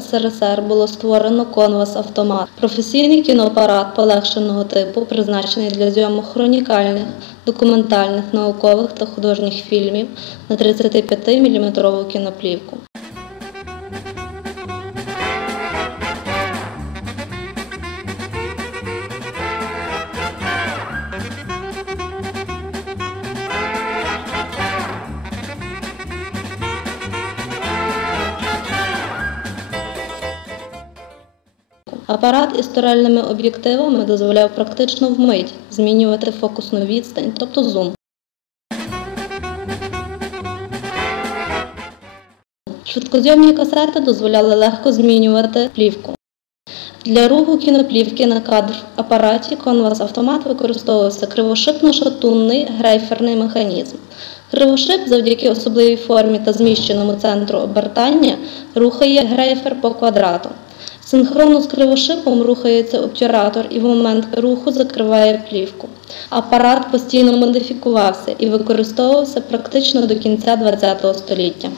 СРСР було створено конвас автомат, професійний кіноапарат полегшеного типу, призначений для зйомок хронікальних, документальних, наукових та художніх фільмів на 35-мм кіноплівку. Апарат із турельними об'єктивами дозволяв практично вмить змінювати фокусну відстань, тобто зум. Швидкозйомні касети дозволяли легко змінювати плівку. Для руху кіноплівки на кадр в апараті конвас-автомат використовувався кривошипно-шатунний грейферний механізм. Кривошип завдяки особливій формі та зміщеному центру обертання рухає грейфер по квадрату. Синхронно з кривошипом рухається обтюратор і в момент руху закриває плівку. Апарат постійно модифікувався і використовувався практично до кінця ХХ століття.